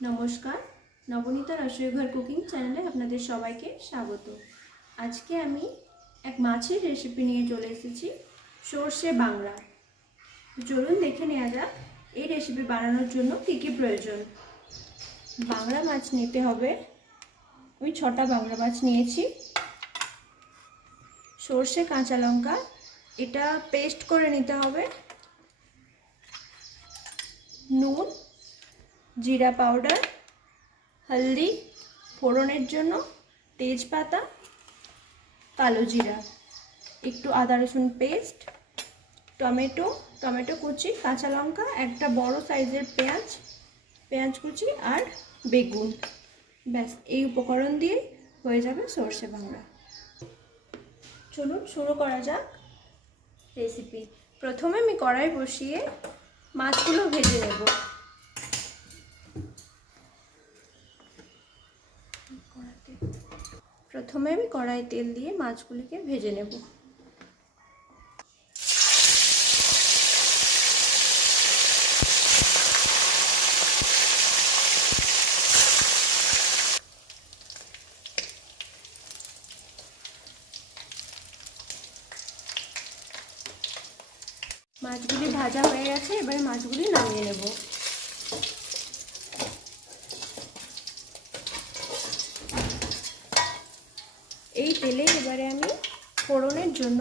নমস্কার, নবনীতা রসোইঘর কুকিং চ্যানেলে আপনাদের সবাইকে স্বাগত। আজকে আমি এক মাছের রেসিপি নিয়ে চলে এসেছি, সর্ষে বাংলা। চলুন দেখে নেওয়া যাক এই রেসিপি বানানোর জন্য কী কী প্রয়োজন। বাংলা মাছ নিতে হবে, আমি 6টা বাংলা মাছ নিয়েছি। সর্ষে, কাঁচা লঙ্কা এটা পেস্ট করে নিতে হবে। নুন, জিরা পাউডার, হলদি, ফোড়নের জন্য তেজপাতা, কালো জিরা, একটু আদা রসুন পেস্ট, টমেটো কুচি, কাঁচা লঙ্কা, একটা বড় সাইজের পেঁয়াজ কুচি আর বেগুন। ব্যাস, এই উপকরণ দিয়ে হয়ে যাবে সর্ষে বাংলা। চলুন শুরু করা যাক রেসিপি। প্রথমে আমি কড়াই বসিয়ে মাছগুলো ভেজে নেব। প্রথমে আমি কড়াই তেল দিয়ে মাছগুলিকে ভেজে নেব। মাছগুলি ভাজা হয়ে গেছে, এবারে মাছগুলি নামিয়ে নেব। এই তেলে এবারে আমি ফোড়নের জন্য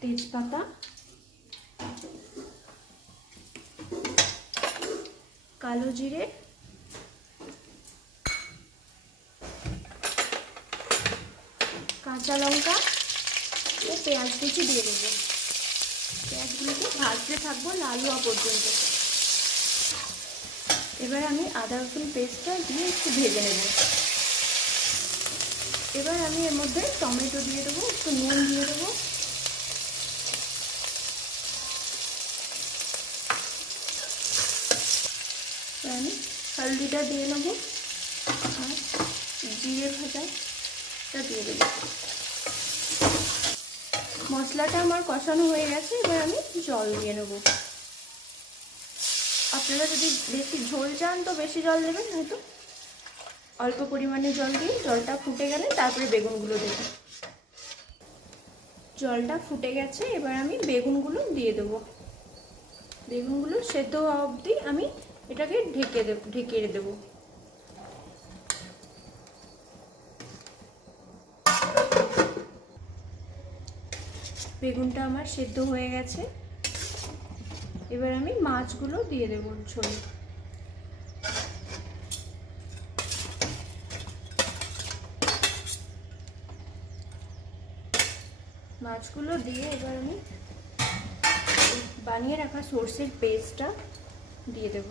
তেজপাতা, কালো জিরে, কাঁচা লঙ্কা ও পেঁয়াজ কুচি দিয়ে দেবো। পেঁয়াজগুলোকে ভাজতে থাকবো লাল হওয়া পর্যন্ত। এবার আমি আদা রসুন পেস্টটা দিয়ে একটু ভেজে নেব। এবার আমি এর মধ্যে টমেটো দিয়ে দেবো, একটু নুন দিয়ে দেবো, আমি হলদিটা দিয়ে নেবো আর জিরে ভাজাটা দিয়ে দেবো। মশলাটা আমার কষানো হয়ে গেছে, এবার আমি জল দিয়ে নেব। আপনারা যদি বেশি ঝোল চান তো বেশি জল দেবেন, হয়তো অল্প পরিমাণে জল দিয়ে জলটা ফুটে গেলে তারপরে বেগুনগুলো দেব। জলটা ফুটে গেছে, এবার আমি বেগুনগুলো দিয়ে দেবো। বেগুনগুলো সেদ্ধ হওয়া অবধি আমি এটাকে ঢেকে দেবো। বেগুনটা আমার সেদ্ধ হয়ে গেছে, এবার আমি মাছগুলো দিয়ে দেবো ঝোলে। মাছগুলো দিয়ে এবার আমি বানিয়ে রাখা সর্ষের পেস্টটা দিয়ে দেব।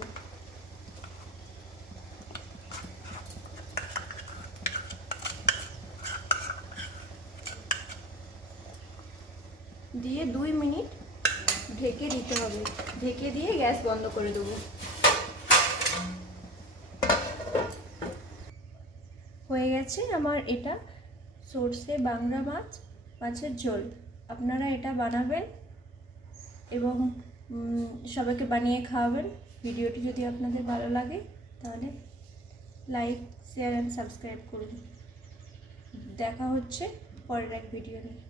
দিয়ে 2 মিনিট ঢেকে দিতে হবে। ঢেকে দিয়ে গ্যাস বন্ধ করে দেবো। হয়ে গেছে আমার এটা সর্ষে বাংলা মাছের ঝোল। আপনারা এটা বানাবেন এবং সবাইকে বানিয়ে খাওয়াবেন। ভিডিওটি যদি আপনাদের ভালো লাগে তাহলে লাইক, শেয়ার অ্যান্ড সাবস্ক্রাইব করুন। দেখা হচ্ছে পরের এক ভিডিও নিয়ে।